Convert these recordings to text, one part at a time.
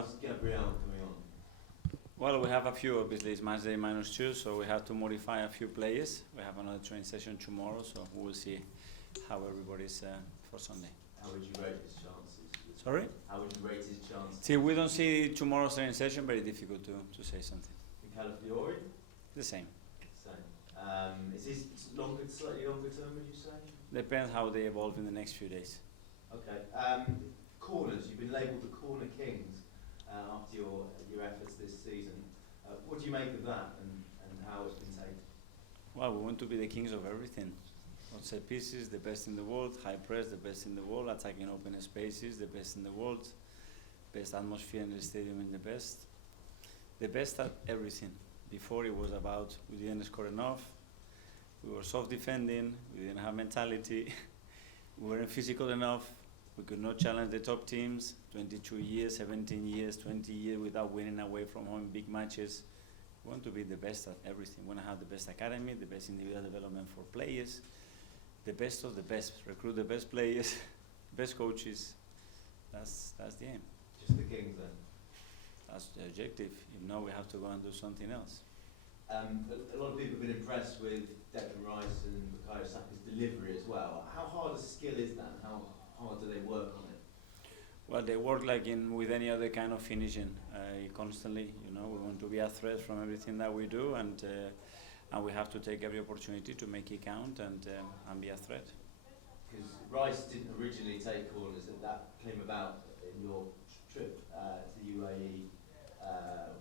How's Gabriel coming on? Well, we have a few. Obviously, it's match day -2, so we have to modify a few players. We have another training session tomorrow, so we will see how everybody's for Sunday. How would you rate his chances? Sorry? How would you rate his chances? See, we don't see tomorrow's training session. Very difficult to say something. Mikel? The same. Same. Is his slightly longer term, would you say? Depends how they evolve in the next few days. Okay. Corners. You've been labelled the corner kings after your efforts this season. What do you make of that and how it's been taken? Well, we want to be the kings of everything. On set pieces, the best in the world. High press, the best in the world. Attacking open spaces, the best in the world. Best atmosphere in the stadium, in the best. The best at everything. Before it was about we didn't score enough. We were soft defending. We didn't have mentality. We weren't physical enough. We could not challenge the top teams. 22 years, 17 years, 20 years without winning away from home in big matches. We want to be the best at everything. We want to have the best academy, the best individual development for players, the best of the best. Recruit the best players, best coaches. That's the aim. Just the kings then? That's the objective. If not, we have to go and do something else. A lot of people have been impressed with Declan Rice and Bukayo Saka's delivery as well. How hard a skill is that? How hard do they work on it? Well, they work like with any other kind of finishing, constantly. You know, we want to be a threat from everything that we do, and we have to take every opportunity to make it count and be a threat. Because Rice didn't originally take corners, that came about in your trip to the UAE,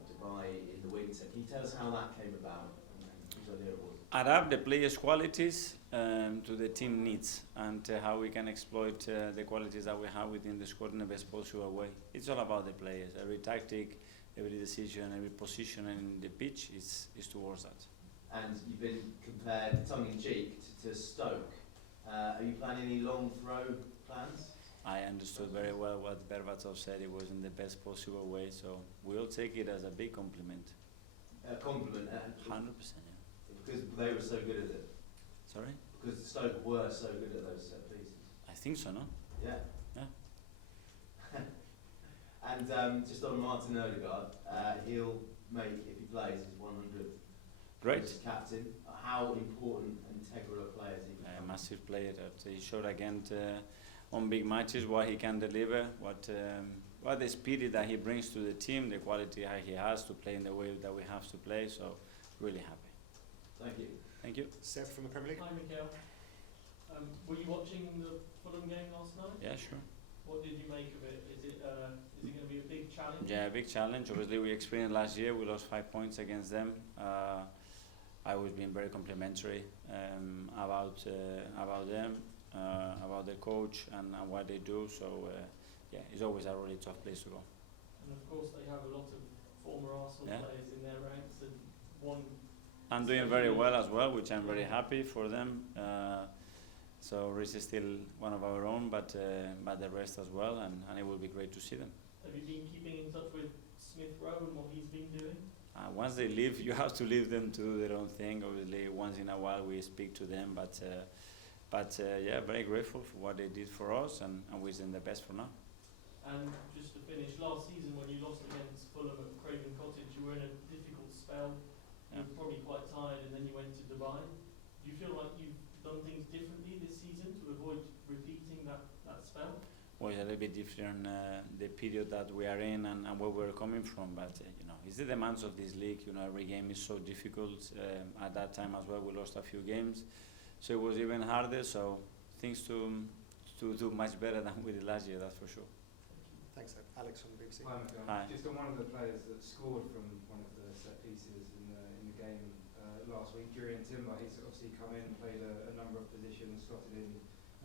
Dubai in the winter. Can you tell us how that came about and whose idea it was? Adapt the players' qualities to the team needs and how we can exploit the qualities that we have within the squad in the best possible way. It's all about the players. Every tactic, every decision, every position in the pitch is towards that. And you've been compared tongue-in-cheek to Stoke. Are you planning any long throw plans? I understood very well what Berbatov said. It was in the best possible way, so we'll take it as a big compliment. A compliment? 100%, yeah. Because they were so good at it? Sorry? Because Stoke were so good at those set pieces? I think so, no? Yeah. Yeah. And just on Martin Odegaard, he'll make, if he plays, his 100th Great. captain. How important and integral a player is he? A massive player that he showed again on big matches what he can deliver, what the spirit that he brings to the team, the quality he has to play in the way that we have to play. So really happy. Thank you. Thank you. Seth from the Premier League. Hi, Mikel. Were you watching the Fulham game last night? Yeah, sure. What did you make of it? Is it going to be a big challenge? Yeah, a big challenge. Obviously, we experienced last year. We lost 5 points against them. I was being very complimentary about them, about the coach and what they do. So yeah, it's always a really tough place to go. And of course, they have a lot of former Arsenal players in their ranks, and one. I'm doing very well as well, which I'm very happy for them. So Reiss is still one of our own, but the rest as well, and it will be great to see them. Have you been keeping in touch with Smith Rowe and what he's been doing? Once they leave, you have to leave them to do their own thing. Obviously, once in a while we speak to them, but yeah, very grateful for what they did for us, and wish them the best for now. And just to finish, last season when you lost against Fulham at Craven Cottage, you were in a difficult spell. You were probably quite tired, and then you went to Dubai. Do you feel like you've done things differently this season to avoid repeating that spell? Well, it's a little bit different, the period that we are in and where we're coming from, but you know, it's the demands of this league. You know, every game is so difficult. At that time as well, we lost a few games, so it was even harder. So things to do much better than we did last year, that's for sure. Thanks, Seth. Alex from the BBC. Hi, Mikel. Hi. Just on one of the players that scored from one of the set pieces in the game last week, Jurriën Timber. He's obviously come in, played a number of positions, slotted in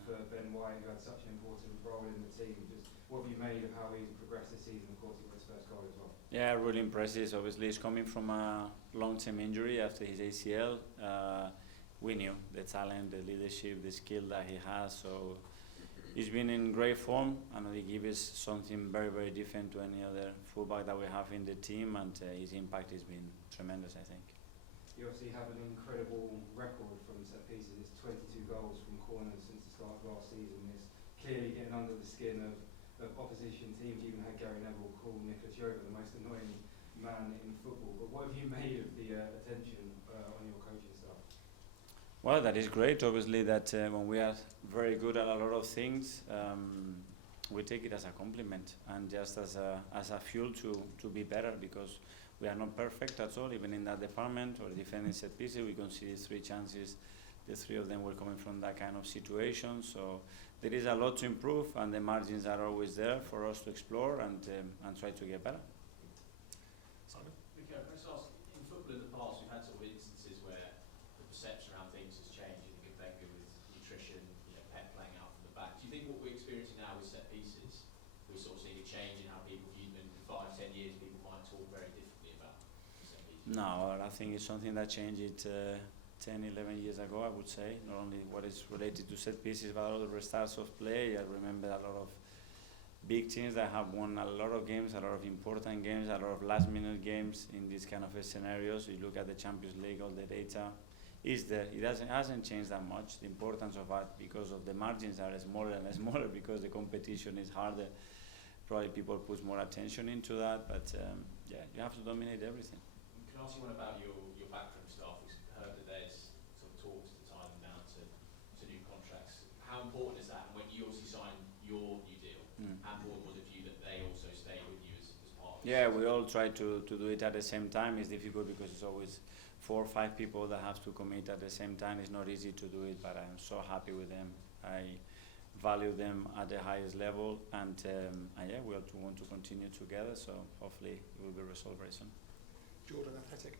for Ben White, who had such an important role in the team. Just what have you made of how he's progressed this season? Of course, he got his first goal as well. Yeah, really impressive. Obviously, he's coming from a long-term injury after his ACL. We knew the talent, the leadership, the skill that he has. So he's been in great form, and he gives us something very, very different to any other fullback that we have in the team, and his impact has been tremendous, I think. You obviously have an incredible record from set pieces. It's 22 goals from corners since the start of last season. It's clearly getting under the skin of of opposition teams. You even had Gary Neville call Nicolas Jova the most annoying man in football. But what have you made of the attention on your coaching staff? Well, that is great. Obviously, that when we are very good at a lot of things, we take it as a compliment and just as a fuel to be better, because we are not perfect at all, even in that department. Or defending set pieces, we conceded 3 chances. The 3 of them were coming from that kind of situation. So there is a lot to improve, and the margins are always there for us to explore and try to get better. Simon? Mikel, can I just ask, in football in the past, we've had sort of instances where the perception around things has changed. You think of Wenger with nutrition, Pep playing out from the back. Do you think what we're experiencing now with set pieces, we're sort of seeing a change in how people view them? In 5, 10 years, people might talk very differently about set pieces. No, I think it's something that changed 10, 11 years ago, I would say. Not only what is related to set pieces, but all the restarts of play. I remember a lot of big teams that have won a lot of games, a lot of important games, a lot of last-minute games in these kind of scenarios. You look at the Champions League, all the data is there. It hasn't changed that much. The importance of that, because of the margins are smaller and smaller, because the competition is harder. Probably people put more attention into that, but yeah, you have to dominate everything. Can I ask you one about your backroom staff? We've heard that there's sort of talks to tie them down to new contracts. How important is that? And when you obviously signed your new deal, how important was it for you that they also stay with you as part of it? Yeah, we all try to do it at the same time. It's difficult because it's always 4 or 5 people that have to commit at the same time. It's not easy to do it, but I'm so happy with them. I value them at the highest level, and yeah, we all want to continue together, so hopefully it will be resolved very soon. Jordan, Athletic.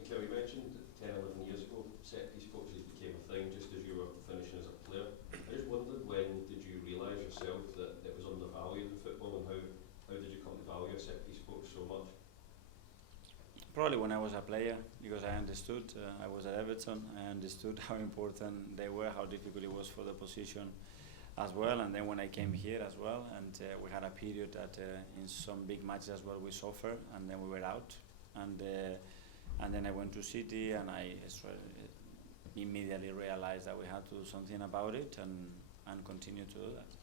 Mikel, you mentioned 10, 11 years ago, set-piece coaches became a thing just as you were finishing as a player. I just wondered, when did you realise yourself that it was undervalued in football, and how did you come to value a set-piece coach so much? Probably when I was a player, because I understood. I was at Everton. I understood how important they were, how difficult it was for the position as well. And then when I came here as well, and we had a period that in some big matches as well we suffered, and then we were out. And then I went to City, and I immediately realized that we had to do something about it, and continue to do that.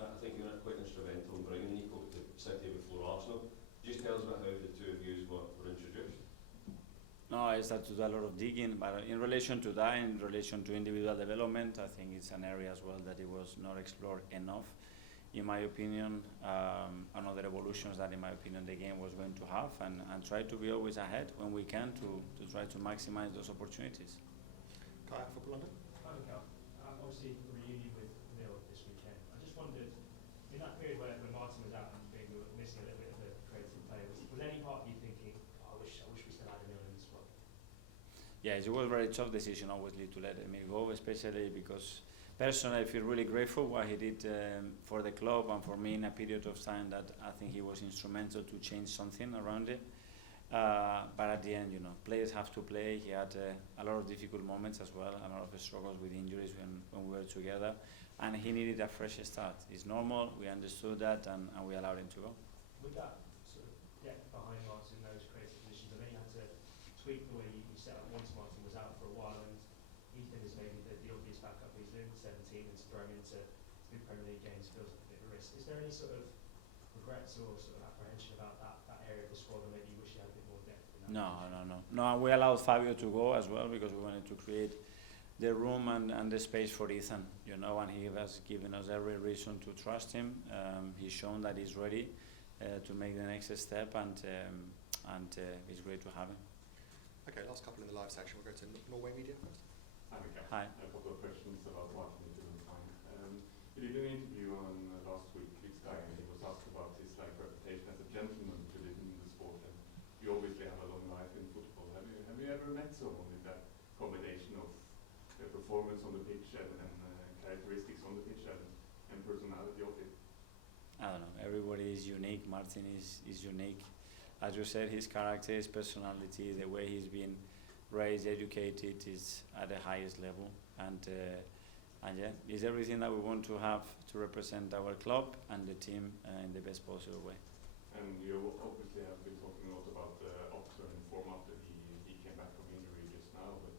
I think you were quite instrumental in bringing Nico to City before Arsenal. Just tell us about how the 2 of you were introduced. No, I started to do a lot of digging, but in relation to that, in relation to individual development, I think it's an area as well that it was not explored enough, in my opinion. Another evolutions that, in my opinion, the game was going to have, and try to be always ahead when we can to try to maximize those opportunities. Kai, Football London. Hi, Mikel. Obviously, the reunion with Emile this weekend. I just wondered, in that period where Martin was out and being missing a little bit of the creative play, was any part of you thinking, I wish we still had Emile in the squad? Yeah, it was a very tough decision, obviously, to let Emile go, especially because personally I feel really grateful what he did for the club and for me in a period of time that I think he was instrumental to change something around it. But at the end, players have to play. He had a lot of difficult moments as well, a lot of struggles with injuries when we were together, and he needed a fresh start. It's normal, we understood that, and we allowed him to go. With that sort of depth behind Martin in those creative positions, I know you had to tweak the way you set up once Martin was out for a while, and Ethan is maybe the obvious backup. He's in 17, and to throw him into 2 Premier League games feels like a bit of a risk. Is there any sort of regrets or sort of apprehension about that area of the squad, or maybe you wish you had a bit more depth in that position? No, we allowed Fabio to go as well because we wanted to create the room and the space for Ethan, and he has given us every reason to trust him. He's shown that he's ready to make the next step, and it's great to have him. Okay, last couple in the live section. We'll go to Norway Media first. Hi, Mikel. Hi. A couple of questions about Martin if you don't mind. You did an interview on last week, Sky, and he was asked about his reputation as a gentleman within the sport, and you obviously have a long life in football. Have you ever met someone with that combination of performance on the pitch and characteristics on the pitch and personality of it? I don't know. Everybody is unique. Martin is unique. As you said, his character, his personality, the way he's been raised, educated, is at the highest level. And yeah, it's everything that we want to have to represent our club and the team in the best possible way. And you obviously have been talking a lot about Oxford and form after he came back from injury just now. But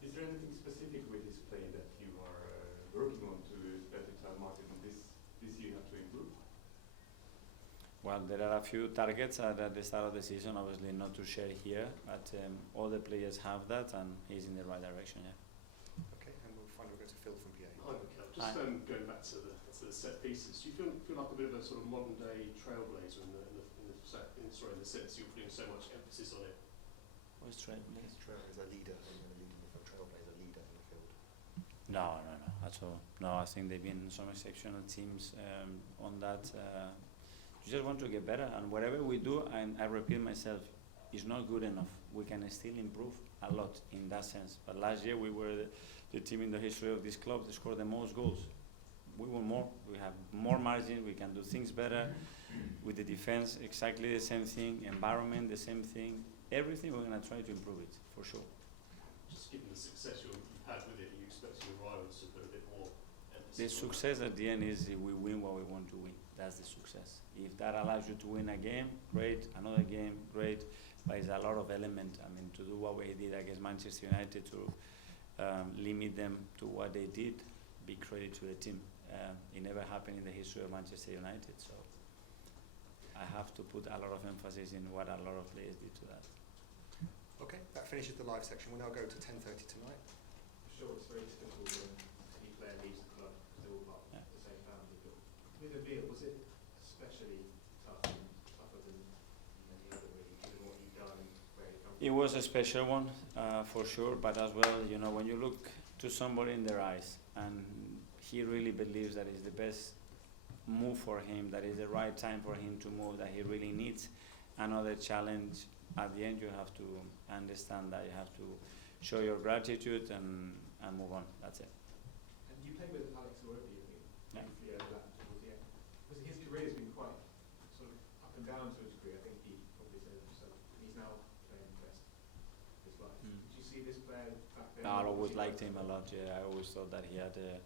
is there anything specific with his play that you are working on that you tell Martin this you have to improve? Well, there are a few targets at the start of the season, obviously not to share here, but all the players have that, and he's in the right direction, yeah. Okay, and we'll finally go to Phil from PA. Hi, Mikel. Just going back to the set pieces, do you feel like a bit of a sort of modern day trailblazer in the sense you're putting so much emphasis on it? What's trailblazer? Trailblazer leader, trailblazer leader in the field. No, at all. No, I think they've been some exceptional teams on that. You just want to get better, and whatever we do, and I repeat myself, is not good enough. We can still improve a lot in that sense. But last year we were the team in the history of this club that scored the most goals. We want more. We have more margin. We can do things better. With the defense, exactly the same thing. Environment, the same thing. Everything, we're going to try to improve it, for sure. Just given the success you've had with it, are you expecting your rivals to put a bit more emphasis? The success at the end is if we win what we want to win. That's the success. If that allows you to win a game, great. Another game, great. But it's a lot of element. I mean, to do what we did against Manchester United, to limit them to what they did, big credit to the team. It never happened in the history of Manchester United. So I have to put a lot of emphasis in what a lot of players did to that. Okay, that finishes the live section. We'll now go to 10:30 tonight. I'm sure it's very typical when any player leaves the club because they're all part of the same family. But with Emile, was it especially tough and tougher than any other really, given what he'd done and where he come from? It was a special one, for sure, but as well, you know, when you look to somebody in their eyes and he really believes that is the best move for him, that is the right time for him to move, that he really needs another challenge, at the end you have to understand that you have to show your gratitude and move on. That's it. And you played with Alex Iwobi, Yeah. briefly overlapped towards the end. His career has been quite sort of up and down to a degree. I think he probably said himself. He's now playing the best of his life. Did you see this player back then? I always liked him a lot, yeah. I always thought that he had a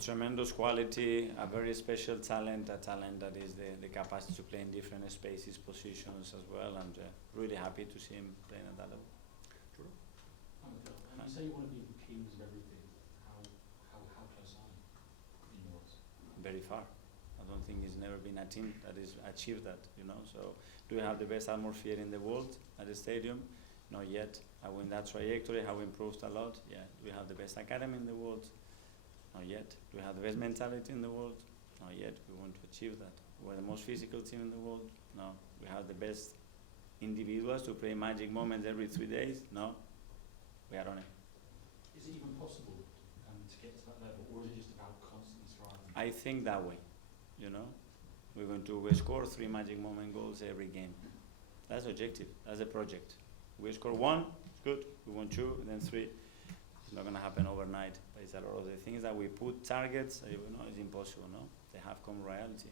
tremendous quality, a very special talent, a talent that is the capacity to play in different spaces, positions as well, and really happy to see him playing at that level. And you say you want to be the kings of everything. How close are you in yours? Very far. I don't think there's never been a team that has achieved that, you know. So do we have the best atmosphere in the world at the stadium? Not yet. Are we in that trajectory? Have we improved a lot? Yeah. Do we have the best academy in the world? Not yet. Do we have the best mentality in the world? Not yet. We want to achieve that. We're the most physical team in the world? No. We have the best individuals to play magic moments every 3 days? No. We are on it. Is it even possible to get to that level, or is it just about constantly striving? I think that way, you know. We're going to score 3 magic moment goals every game. That's the objective. That's a project. We score 1, it's good. We want 2, and then 3. It's not going to happen overnight. But it's a lot of the things that we put targets, you know, it's impossible, no? They have come reality.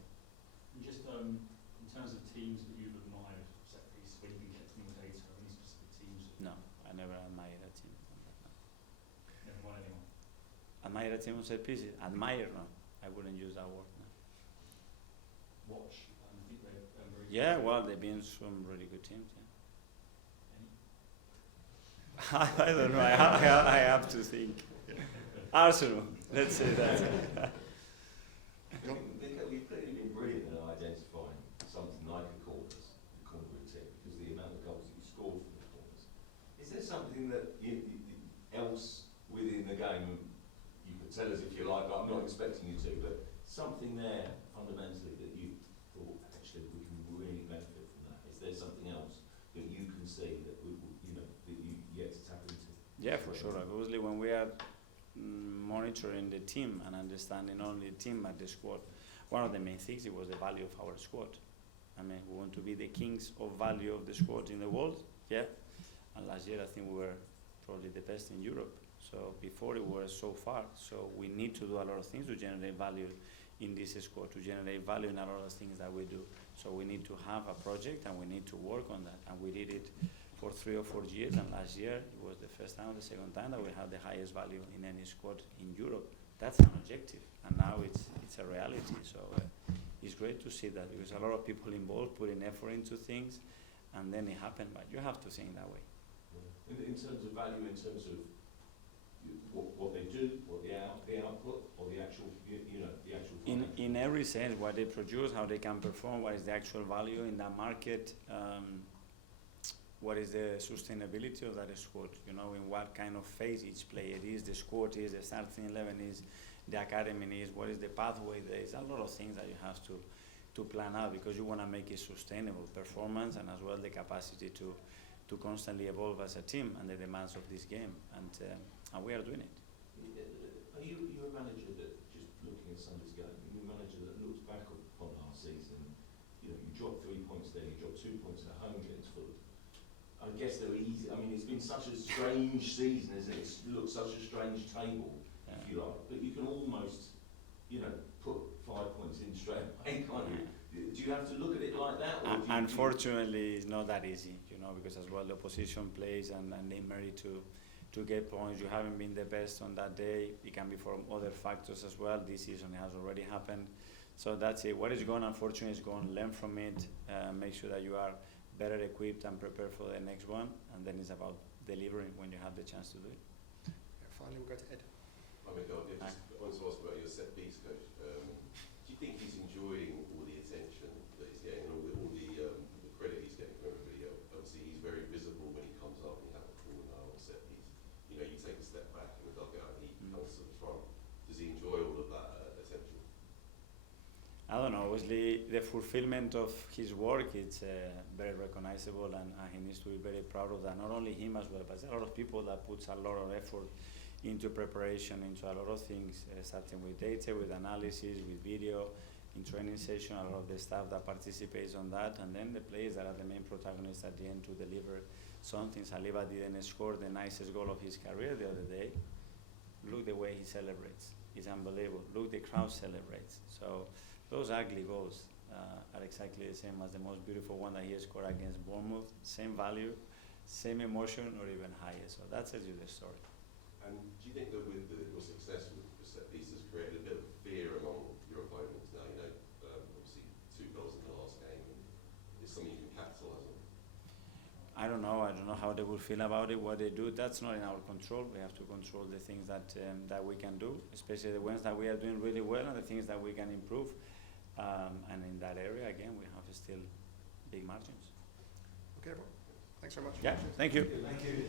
And just in terms of teams that you've admired, set pieces, where you can get some data, or any specific teams? No, I never admired a team. Never won anyone? Admire a team on set pieces? Admire, no. I wouldn't use that word, no. Watch, I think they're very Yeah, good. well, they've been some really good teams, yeah. Any? I don't know, I have to think. Arsenal, let's say that. Mikel, you've clearly been brilliant in identifying something like a corner routine, because the amount of goals that you score from the corners. Is there something that else within the game, you could tell us if you like, but I'm not expecting you to, but something there fundamentally that you thought, actually, we can really benefit from that? Is there something else that you can see that that you yet to tap into? Yeah, for sure. Obviously, when we are monitoring the team and understanding not only the team but the squad, one of the main things it was the value of our squad. I mean, we want to be the kings of value of the squad in the world, yeah. And last year, I think we were probably the best in Europe. So before it was so far. So we need to do a lot of things to generate value in this squad, to generate value in a lot of things that we do. So we need to have a project and we need to work on that. And we did it for 3 or 4 years, and last year it was the first time or the second time that we had the highest value in any squad in Europe. That's an objective, and now it's a reality. So it's great to see that, because a lot of people involved putting effort into things, and then it happened. But you have to think that way. In terms of value, in terms of what they do, what the output, or the actual, the actual. In every sense, what they produce, how they can perform, what is the actual value in that market, what is the sustainability of that squad, in what kind of phase each player is, the squad is, the starting 11 is, the academy is, what is the pathway there is. A lot of things that you have to plan out, because you want to make it sustainable performance, and as well the capacity to constantly evolve as a team and the demands of this game, and we are doing it. Are you a manager that, just looking at Sunday's game, you're a manager that looks back upon last season, you dropped 3 points there, you dropped 2 points at home against Fulham. I guess they're easy. I mean, it's been such a strange season, isn't it? It's looked such a strange table, if you like. But you can almost, put 5 points in straight away, can't you? Do you have to look at it like that? Or Unfortunately, it's not that easy, because as well the opposition plays and they merit to get points. You haven't been the best on that day. It can be from other factors as well. This season has already happened. So that's it. What is going, unfortunately, is going, learn from it, make sure that you are better equipped and prepared for the next one, and then it's about delivering when you have the chance to do it. Finally, we'll go to Ed. I wanted to ask about your set piece, coach. Do you think he's enjoying all the attention that he's getting and all the credit he's getting from everybody else? Obviously, he's very visible when he comes up and you have a corner or set piece. You take a step back in the dugout and he comes to the front. Does he enjoy all of that attention? I don't know, obviously the fulfillment of his work, it's very recognizable, and he needs to be very proud of that. Not only him as well, but a lot of people that puts a lot of effort into preparation, into a lot of things, starting with data, with analysis, with video, in training session, a lot of the staff that participates on that, and then the players that are the main protagonists at the end to deliver something. Saliba didn't score the nicest goal of his career the other day. Look the way he celebrates. It's unbelievable. Look, the crowd celebrates. So those ugly goals are exactly the same as the most beautiful one that he scored against Bournemouth. Same value, same emotion, or even higher. So that tells you the story. And do you think that with your success with the set pieces created a bit of fear among your opponents now? Obviously 2 goals in the last game, and it's something you can capitalise on. I don't know how they will feel about it, what they do. That's not in our control. We have to control the things that we can do, especially the ones that we are doing really well and the things that we can improve. And in that area, again, we have still big margins. Okay, everyone. Thanks very much. Yeah, thank you. Thank you.